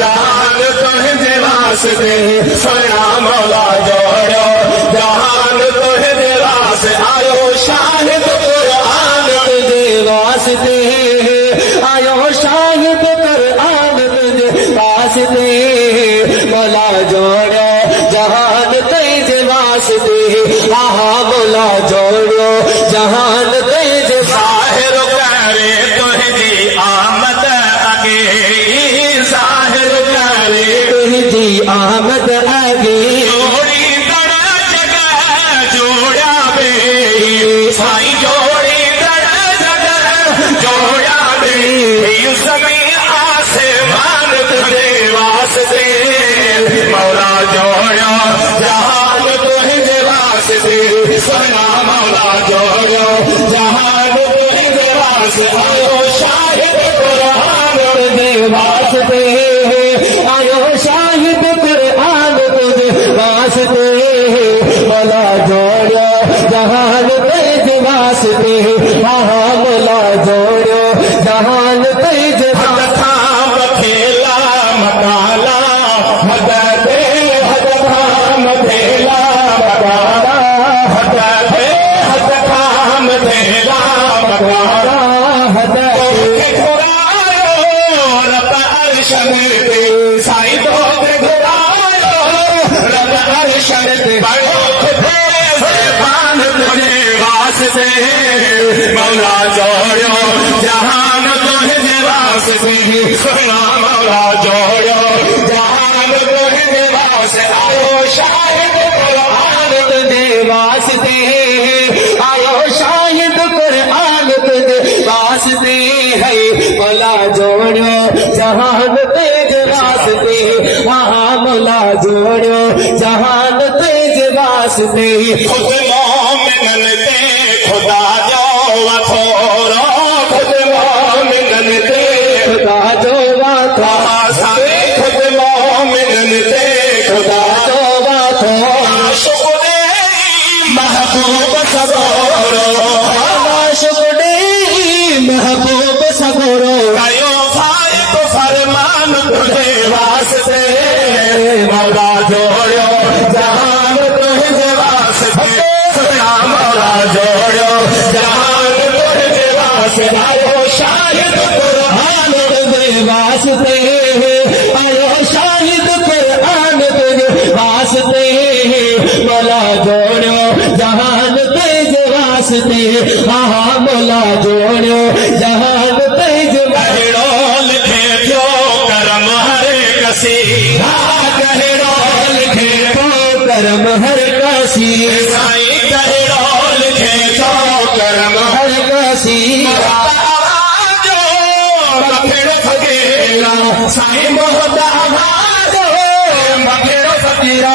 जहान तुझे वास्ते सोया मौला जोड़ो जहान तुझे वास्ते आयो शाहिद कुरान तुझे वास्ते आयो शाहिद कुरान तुझे वास्ते मौला जोड़ो जहान तुझे वास्ते आहा मौला जोड़ो जहान तुझे जाहिर करे तुझी आमद आगे जाहिर करे तुझी आमद आगे जोड़ी दड़ा जगह जोड़ा बे साई जोड़ी दड़ा जगह जोड़ा बे सभी आसमान तुझे वास्ते मौला जोड़ो जहान तुझे वास्ते सोना मौला जोड़ो जहान तुझे वास्ते आयो शाहिद कुरान तुझे वास्ते आयो शाहिद कुरान तुझे वास्ते मौला जोड़ो जहान तुझे वास्ते आहा मौला जोड़ो जहान तुझे थाम खेला मकाला हदे हद थाम खेला मकाला हदे हद थाम खेला मकाला हदे घुरायो रब अर्शन पे साई तो घुरायो रब अर्शन पे बड़ो खुदे ज़बान तुझे वास्ते मौला जोड़ो जहान तुझे वास्ते सोना मौला जोड़ो जहान तुझे वास्ते आयो शाहिद कुरान तुझे वास्ते आयो शाहिद कुरान तुझे वास्ते है मौला जोड़ो जहान तुझे वास्ते आहा मौला जोड़ो जहान तुझे वास्ते खुद मोमिन ते खुदा जो वथोरो खुद मोमिन ते खुदा जो वथोरो सारे खुद मोमिन ते खुदा जो वथोरो शुक्रे महबूब सगोरो शुक्रे महबूब सगोरो आयो भाई को फरमान तुझे वास्ते मौला जोड़ो जहान तुझे वास्ते सोया मौला जोड़ो जहान तुझे वास्ते आयो शाहिद कुरान तुझे वास्ते आयो शाहिद कुरान तुझे वास्ते मौला जोड़ो जहान तुझे वास्ते आहा मौला जोड़ो जहान तुझे कहड़ो लिखे जो करम हरे कसी कहड़ो लिखे तो करम हर कसी साई कहड़ो लिखे तो करम हर कसी जो मखेड़ फकीरा साई मोहता जो मखेड़ फकीरा